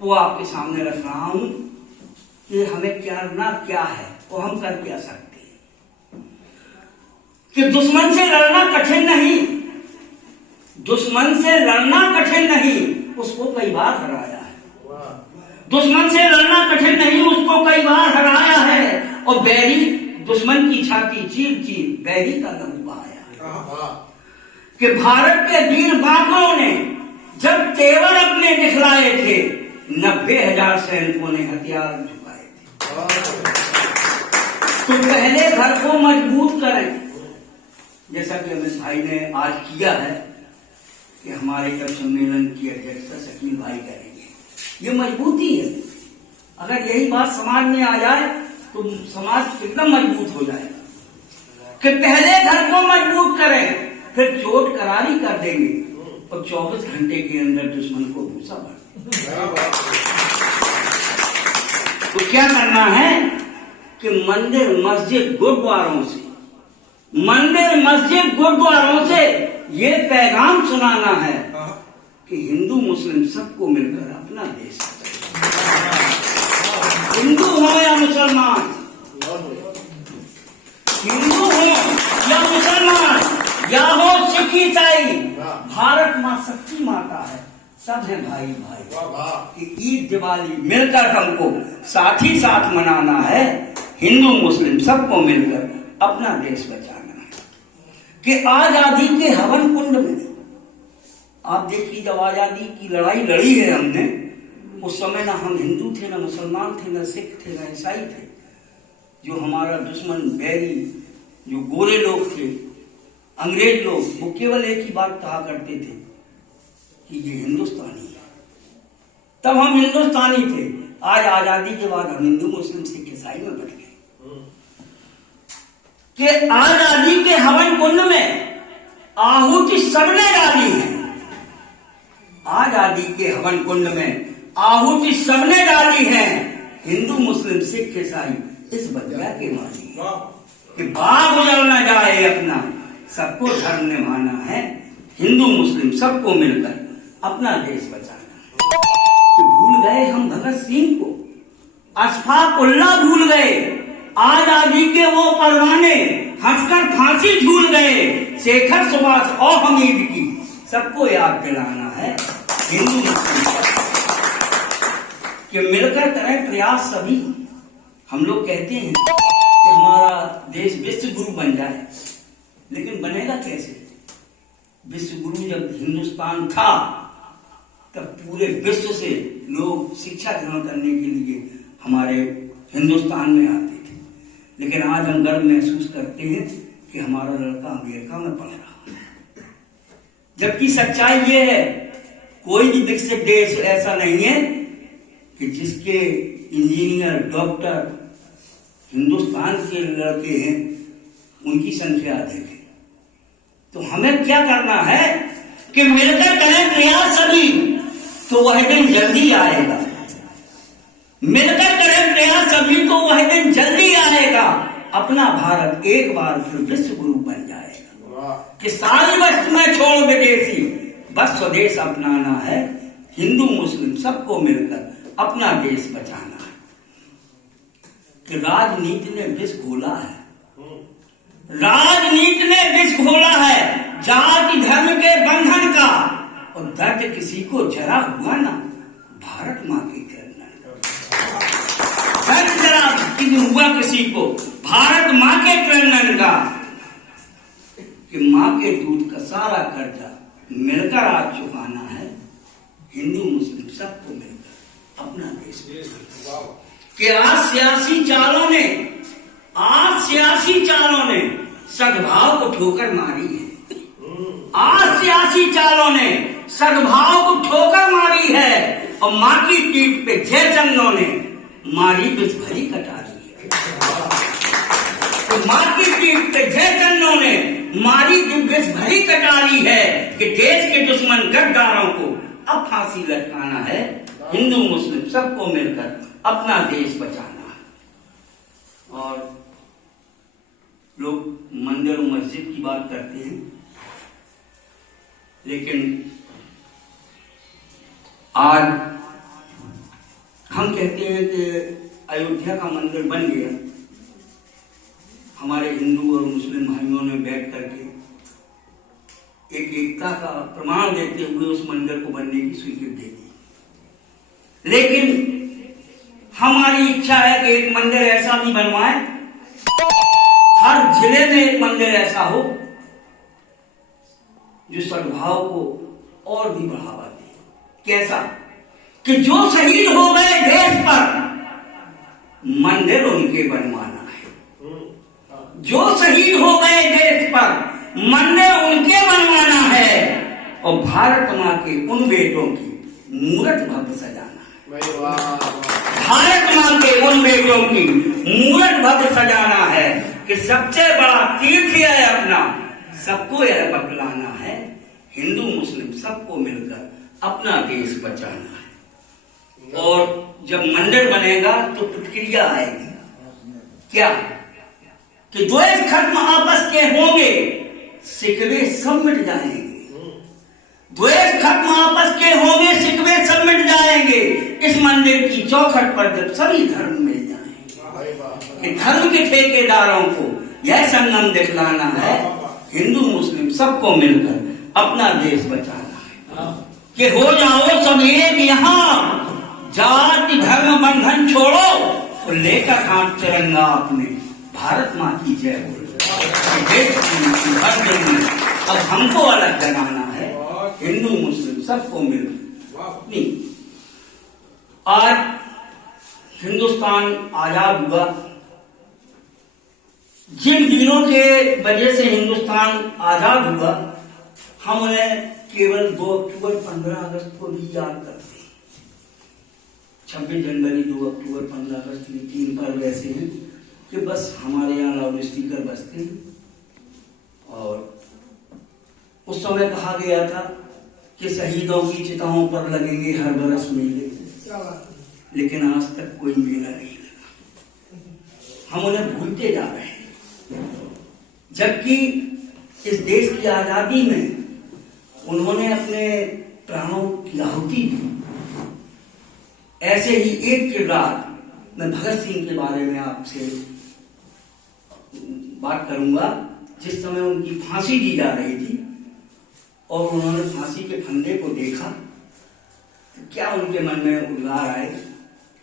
वो आपके सामने रख रहा हूं कि हमें करना क्या है, वो हम कर क्या सकते हैं। कि दुश्मन से लड़ना कठिन नहीं, दुश्मन से लड़ना कठिन नहीं, उसको कई बार हराया है। दुश्मन से लड़ना कठिन नहीं, उसको कई बार हराया है। और बैरी दुश्मन की छाती चीर चीर बैरी का दम बहाया है। कि भारत के वीर बाबुओं ने जब तेवर अपने दिखलाए थे, 90,000 सैनिकों ने हथियार झुकाए थे। तो पहले घर को मजबूत करें, जैसा कि अमित भाई ने आज किया है कि हमारे जब सम्मेलन की अध्यक्षता शकील भाई करेंगे, ये मजबूती है। अगर यही बात समाज में आ जाए तो समाज एकदम मजबूत हो जाएगा। कि पहले घर को मजबूत करें, फिर चोट करारी कर देंगे और 24 घंटे के अंदर दुश्मन को भूसा भर देंगे। तो क्या करना है कि मंदिर मस्जिद गुरुद्वारों से, मंदिर मस्जिद गुरुद्वारों से ये पैगाम सुनाना है कि हिंदू मुस्लिम सबको मिलकर अपना देश, हिंदू हो या मुसलमान, हिंदू हो या मुसलमान, या हो सिख ईसाई, भारत माँ सच्ची माता है, सब है भाई भाई। कि ईद दिवाली मिलकर हमको साथ ही साथ मनाना है, हिंदू मुस्लिम सबको मिलकर अपना देश बचाना है। कि आजादी के हवन कुंड में आप देखिए, जब आजादी की लड़ाई लड़ी है हमने, उस समय ना हम हिंदू थे, ना मुसलमान थे, ना सिख थे, ना ईसाई थे। जो हमारा दुश्मन बैरी, जो गोरे लोग थे, अंग्रेज लोग, वो केवल एक ही बात कहा करते थे कि ये हिंदुस्तानी है। तब हम हिंदुस्तानी थे। आज आजादी के बाद हम हिंदू मुस्लिम सिख ईसाई में बट गए। कि आजादी के हवन कुंड में आहुति सबने डाली है, आजादी के हवन कुंड में आहुति सबने डाली है। हिंदू मुस्लिम सिख ईसाई इस बदला के मानी कि बाग उजड़ न जाए अपना, सबको धर्म निभाना है, हिंदू मुस्लिम सबको मिलकर अपना देश बचाना। कि भूल गए हम भगत सिंह को, अशफाक उल्लाह भूल गए, आजादी के वो परवाने हंसकर फांसी झूल गए, शेखर सुभाष और हमीद की सबको याद दिलाना है, हिंदू मुस्लिम कि मिलकर करें प्रयास सभी। हम लोग कहते हैं कि हमारा देश विश्व गुरु बन जाए, लेकिन बनेगा कैसे? विश्व गुरु जब हिंदुस्तान था तब पूरे विश्व से लोग शिक्षा ग्रहण करने के लिए हमारे हिंदुस्तान में आते थे। लेकिन आज हम गर्व महसूस करते हैं कि हमारा लड़का अमेरिका में पढ़ रहा है। जबकि सच्चाई ये है, कोई भी विकसित देश ऐसा नहीं है कि जिसके इंजीनियर डॉक्टर हिंदुस्तान के लड़के हैं, उनकी संख्या अधिक है। तो हमें क्या करना है कि मिलकर करें प्रयास सभी, तो वह दिन जल्दी आएगा। मिलकर करें प्रयास सभी, तो वह दिन जल्दी आएगा। अपना भारत एक बार फिर विश्व गुरु बन जाएगा। कि सारी वस्तु में छोड़ विदेशी, बस स्वदेश अपनाना है, हिंदू मुस्लिम सबको मिलकर अपना देश बचाना है। कि राजनीति ने विष घोला है, राजनीति ने विष घोला है जाति धर्म के बंधन का, और दर्द किसी को जरा हुआ ना भारत माँ के चरणन, दर्द जरा हुआ किसी को भारत माँ के चरणन का। कि माँ के दूध का सारा कर्जा मिलकर आज चुकाना है, हिंदू मुस्लिम सबको मिलकर अपना देश बचाना। कि आज सियासी चालों ने सद्भाव को ठोकर मारी है, आज सियासी चालों ने सद्भाव को ठोकर मारी है, और माँ की पीठ पे जय चंदों ने मारी विष भरी कटारी है। तो माँ की पीठ पे जय चंदों ने मारी विष भरी कटारी है। कि देश के दुश्मन गद्दारों को अब फांसी लटकाना है, हिंदू मुस्लिम सबको मिलकर अपना देश बचाना है। और लोग मंदिर और मस्जिद की बात करते हैं, लेकिन आज हम कहते हैं कि अयोध्या का मंदिर बन गया, हमारे हिंदू और मुस्लिम भाइयों ने बैठ करके एक एकता का प्रमाण देते हुए उस मंदिर को बनने की स्वीकृति दी। लेकिन हमारी इच्छा है कि एक मंदिर ऐसा भी बनवाए, हर जिले में एक मंदिर ऐसा हो जो सद्भाव को और भी बढ़ावा दे। कैसा? कि जो शहीद हो गए देश पर, मंदिर उनके बनवाना है। जो शहीद हो गए देश पर, मंदिर उनके बनवाना है। और भारत मां के उन बेटों की मूर्त भव्य सजाना है। भारत मां के उन बेटों की मूर्त भव्य सजाना है कि सबसे बड़ा तीर्थ है अपना, सबको यह बतलाना है, हिंदू मुस्लिम सबको मिलकर अपना देश बचाना है। और जब मंदिर बनेगा तो प्रतिक्रिया आएगी, क्या? कि द्वेष खत्म आपस के होंगे, शिकवे सब मिट जाएंगे। द्वेष खत्म आपस के होंगे, शिकवे सब मिट जाएंगे इस मंदिर की चौखट पर जब सभी धर्म मिल जाएंगे। कि धर्म के ठेकेदारों को यह संगम दिखलाना है, हिंदू मुस्लिम सबको मिलकर अपना देश बचाना है। कि हो जाओ सब एक यहाँ, जाति धर्म बंधन छोड़ो, और लेकर हाथ तिरंगा अपने, भारत मां की जय बोलो। अब हमको अलग बनाना है, हिंदू मुस्लिम सबको मिल। आज हिंदुस्तान आजाद हुआ, जिन दिनों के वजह से हिंदुस्तान आजाद हुआ, हम उन्हें केवल 2 अक्टूबर 15 अगस्त को भी याद करते हैं। 26 जनवरी 2 अक्टूबर 15 अगस्त ये 3 पर्व ऐसे हैं कि बस हमारे यहाँ लाउड स्पीकर बजते हैं। और उस समय कहा गया था कि शहीदों की चिताओं पर लगेंगे हर बरस मेले, लेकिन आज तक कोई मेला नहीं लगा। हम उन्हें भूलते जा रहे हैं, जबकि इस देश की आजादी में उन्होंने अपने प्राणों की आहुति दी। ऐसे ही एक किरदार, मैं भगत सिंह के बारे में आपसे बात करूंगा। जिस समय उनकी फांसी दी जा रही थी और उन्होंने फांसी के फंदे को देखा, तो क्या उनके मन में उद्गार आए,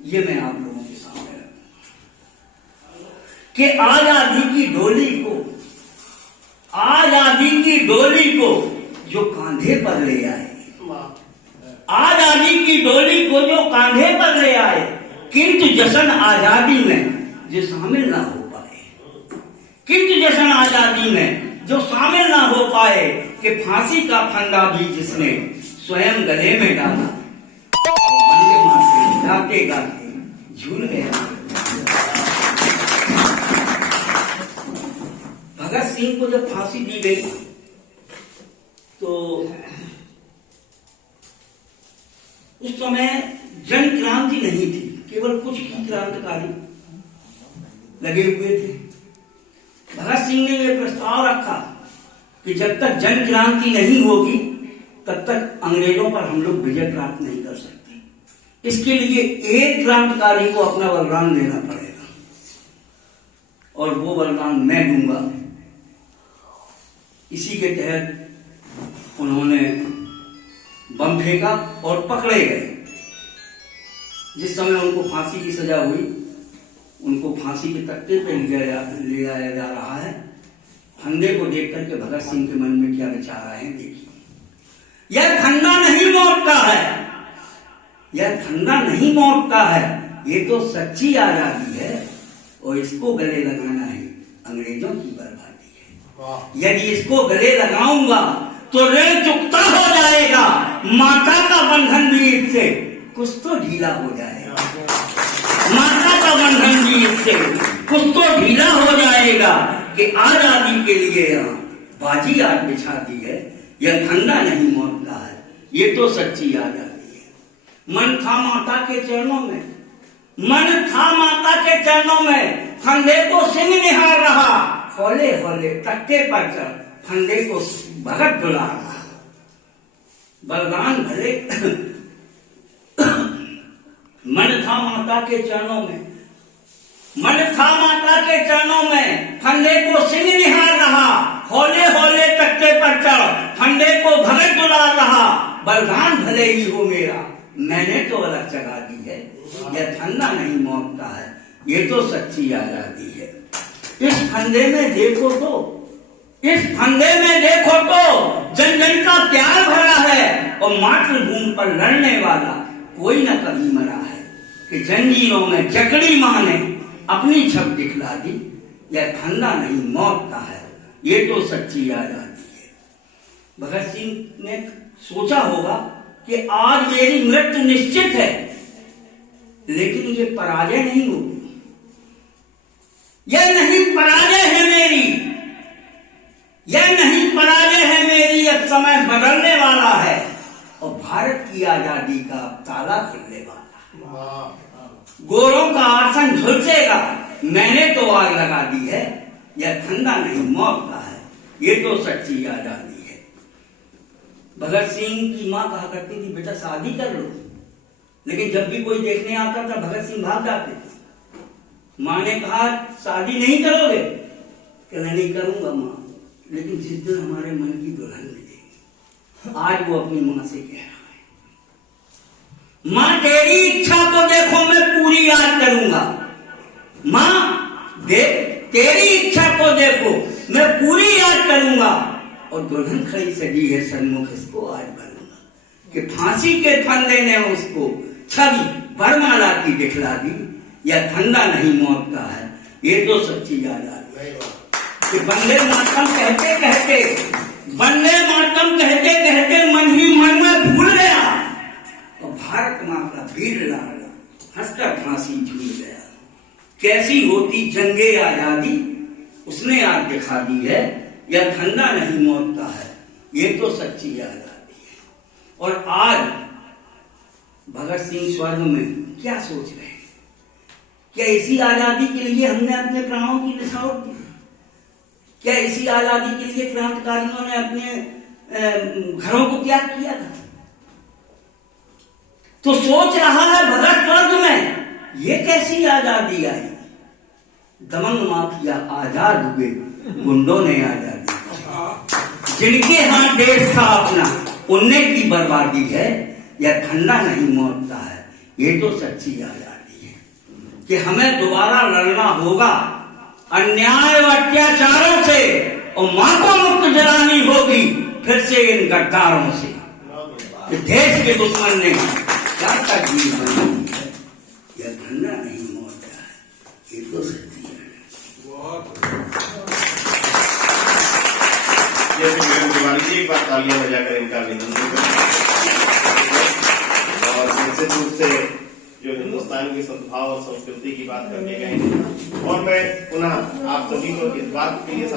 ये मैं आप लोगों के सामने रखूंगा। कि आजादी की डोली को जो कांधे पर ले आए, आजादी की डोली को जो कांधे पर ले आए, किंतु जश्न आजादी में जो शामिल ना हो पाए, किंतु जश्न आजादी में जो शामिल ना हो पाए, कि फांसी का फंदा भी जिसने स्वयं गले में डाला, वंदे मातरम गाते गाते झूल गया। भगत सिंह को जब फांसी दी गई तो उस समय जन क्रांति नहीं थी, केवल कुछ ही क्रांतिकारी लगे हुए थे। भगत सिंह ने यह प्रस्ताव रखा कि जब तक जन क्रांति नहीं होगी तब तक अंग्रेजों पर हम लोग विजय प्राप्त नहीं कर सकते। इसके लिए एक क्रांतिकारी को अपना बलिदान देना पड़ेगा, और वो बलिदान मैं दूंगा। इसी के तहत उन्होंने बम फेंका और पकड़े गए। जिस समय उनको फांसी की सजा हुई, उनको फांसी के तख्ते पे ले आया जा रहा है। फंदे को देख करके भगत सिंह के मन में क्या विचार आए देखिए। यह फंदा नहीं मौत का है, यह फंदा नहीं मौत का है, ये तो सच्ची आजादी है, और इसको गले लगाना है अंग्रेजों की बर्बादी है। यदि इसको गले लगाऊंगा तो ऋण चुकता हो जाएगा, माता का बंधन भी इससे कुछ तो ढीला हो जाएगा, माता का बंधन भी इससे कुछ तो ढीला हो जाएगा। कि आजादी के लिए यहाँ बाजी आज बिछा दी है, यह फंदा नहीं मौत का है, ये तो सच्ची आजादी है। मन था माता के चरणों में, मन था माता के चरणों में, फंदे को सिंह निहार रहा, हौले हौले तख्ते पर चढ़ फंदे को भगत बुला रहा। बलिदान भले मन था माता के चरणों में, मन था माता के चरणों में, फंदे को सिंह निहार रहा, हौले हौले तख्ते पर चढ़ फंदे को भगत दुलार रहा, बलिदान भले ही हो मेरा मैंने तो अलग जगा दी है, यह फंदा नहीं मौत का है, ये तो सच्ची आजादी है। इस फंदे में देखो तो, इस फंदे में देखो तो जन जन का प्यार भरा है, और मातृभूमि पर लड़ने वाला कोई न कभी मरा है, कि जंजीरों में जकड़ी मां ने अपनी छप दिखला दी, यह फंदा नहीं मौत का है, ये तो सच्ची आजादी है। भगत सिंह ने सोचा होगा कि आज मेरी मृत्यु निश्चित है, लेकिन ये पराजय नहीं होगी, यह नहीं पराजय है मेरी, यह नहीं पराजय है मेरी, अब समय बदलने वाला है और भारत की आजादी का अब ताला खुलने वाला है। गोरों का आसन झुलसेगा, मैंने तो आग लगा दी है, यह फंदा नहीं मौत का है, ये तो सच्ची आजादी है। भगत सिंह की मां कहा करती थी बेटा शादी कर लो, लेकिन जब भी कोई देखने आता था भगत सिंह भाग जाते थे। मां ने कहा शादी नहीं करोगे? कहना नहीं करूंगा मां, लेकिन जिस दिन हमारे मन की दुल्हन मिलेगी। आज वो अपनी मां से कह रहा है मां तेरी इच्छा को देखो मैं पूरी याद करूंगा, मां देख तेरी इच्छा को देखो मैं पूरी याद करूंगा, और दुल्हन खड़ी सजी है सन्मुख इसको आज बनूंगा, कि फांसी के फंदे ने उसको छवि वरमाला की दिखला दी, यह फंदा नहीं मौत का है, ये तो सच्ची आजादी है। कि वंदे मातरम कहते कहते, वंदे मातरम कहते कहते मन ही मन में भूल गया, और भारत मां का वीर लाडला हंसकर फांसी झूल गया। कैसी होती जंगे आजादी उसने आज दिखा दी है, यह फंदा नहीं मौत का है, ये तो सच्ची आजादी है। और आज भगत सिंह स्वर्ग में क्या सोच रहे हैं? क्या इसी आजादी के लिए हमने अपने प्राणों की निछावर दी? क्या इसी आजादी के लिए क्रांतिकारियों ने अपने घरों को त्याग किया था? तो सोच रहा है भगत स्वर्ग में ये कैसी आजादी आई? दमन माफिया आजाद हुए, गुंडों ने आजादी, जिनके हाथ देश था अपना उनने की बर्बादी है, यह फंदा नहीं मौत का है, ये तो सच्ची आजादी है। कि हमें दोबारा लड़ना होगा अन्याय व अत्याचारों से, और मां को मुक्त जलानी होगी फिर से इन गद्दारों से, कि देश के दुश्मन ने क्या तकदीर बनाई है, यह फंदा नहीं मौत का है, ये तो सच्ची है। तिवारी जी एक बार तालियां बजाकर इनका अभिनंदन और निश्चित रूप से जो हिंदुस्तान की सद्भाव और संस्कृति की बात करने गए, और मैं पुनः आप सभी को इस बात के लिए